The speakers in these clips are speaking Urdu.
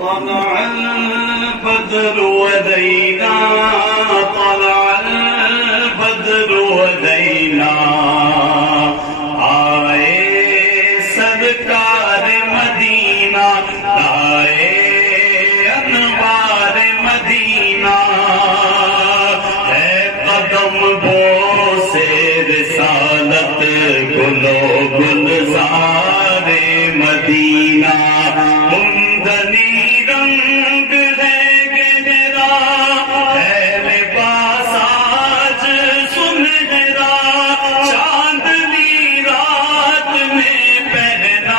طلع البدر ودينا طلع البدر ودينا آئے سرکار مدینہ آئے انوار مدینہ ہے قدم بو سے رسالت گلو گلزار مدینہ ممدنی رنگ ہے گہرا ہے لباس آج سنہرا چاندنی رات میں پہنا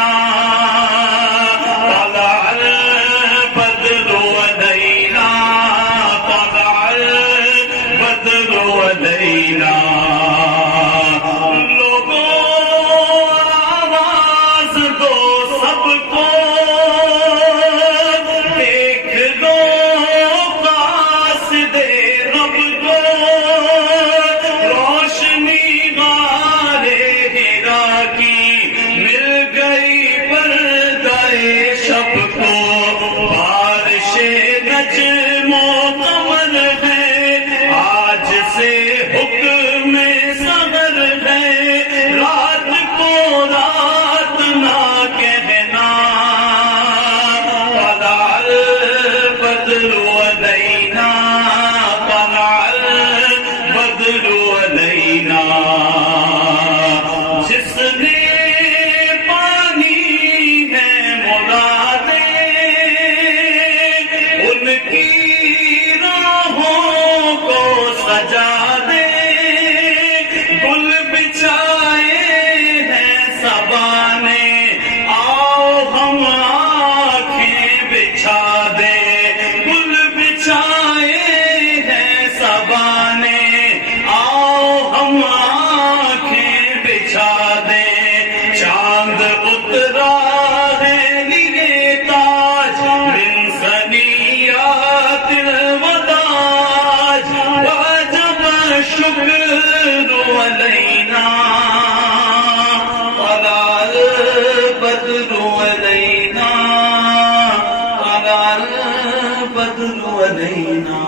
طلع البدر ودینا طلع البدر ودینا جس نے پانی ہے مرادیں ان کی راہوں کو سجا دے گل بچھائے ہیں صبا نے آؤ ہم آنکھیں بچھا دے گل بچھائے ہیں صبا نے آؤ ہم چاند اترا ہے نیلے تاج من ثنیات الوداع واجب الشکر علینا طلع البدر علینا طلع البدر علینا